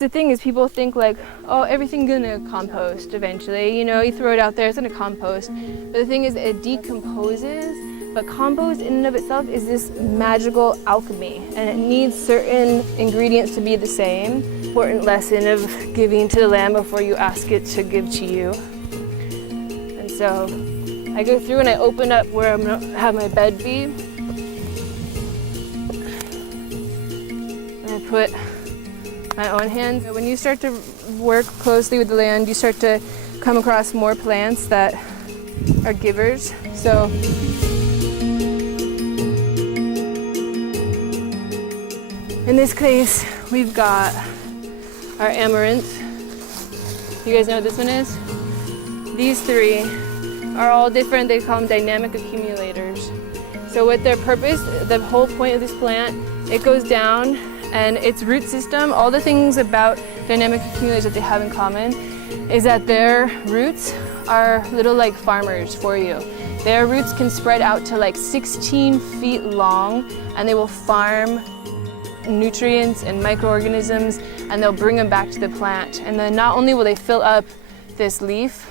The thing is, people think like, oh, everything's gonna compost eventually. You know, you throw it out there, it's gonna compost. But the thing is, it decomposes. But compost in and of itself is this magical alchemy, and it needs certain ingredients to be the same. Important lesson of giving to the land before you ask it to give to you. And so I go through and I open up where I'm gonna have my bed be. And I put my own hands. When you start to work closely with the land, you start to come across more plants that are givers. So in this case, we've got our amaranth. You guys know what this one is? These three are all different. They call them dynamic accumulators. So what their purpose, the whole point of this plant, it goes down and its root system, all the things about dynamic accumulators that they have in common is that their roots are little like farmers for you. Their roots can spread out to like 16 feet long, and they will farm nutrients and microorganisms, and they'll bring them back to the plant. And then not only will they fill up this leaf,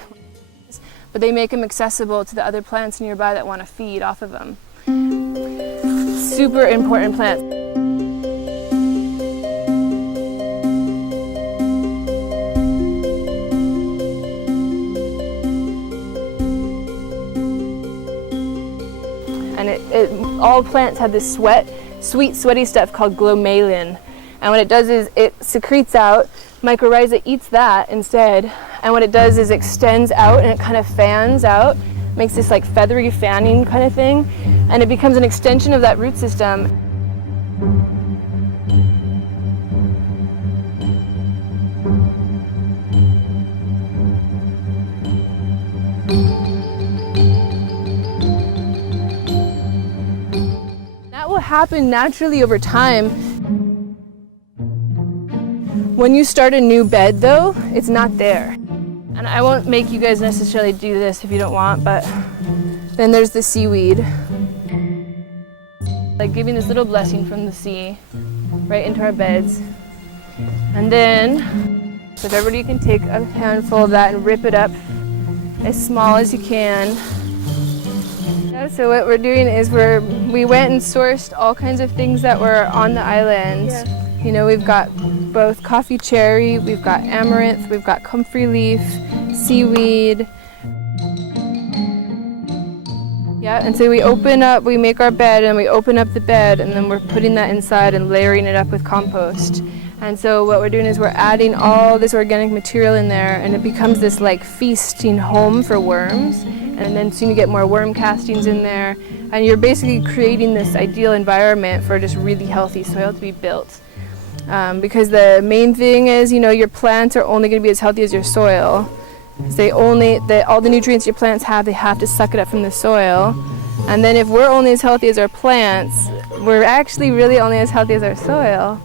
but they make them accessible to the other plants nearby that want to feed off of them. Super important plants. And all plants have this sweet, sweaty stuff called glomalin. And what it does is it secretes out, mycorrhiza eats that instead, and what it does is extends out and it kind of fans out, makes this like feathery fanning kind of thing, and it becomes an extension of that root system. That will happen naturally over time. When you start a new bed though, it's not there. And I won't make you guys necessarily do this if you don't want, but then there's the seaweed. Like giving this little blessing from the sea right into our beds. And then, if everybody can take a handful of that and rip it up as small as you can. So what we're doing is we went and sourced all kinds of things that were on the island. Yeah. You know, we've got both coffee cherry, we've got amaranth, we've got comfrey leaf, seaweed. Yeah, and so we make our bed and we open up the bed, and then we're putting that inside and layering it up with compost. And so what we're doing is we're adding all this organic material in there, and it becomes this like feasting home for worms. And then soon you get more worm castings in there, and you're basically creating this ideal environment for just really healthy soil to be built. Because the main thing is, you know, your plants are only going to be as healthy as your soil. All the nutrients your plants have, they have to suck it up from the soil. And then if we're only as healthy as our plants, we're actually really only as healthy as our soil.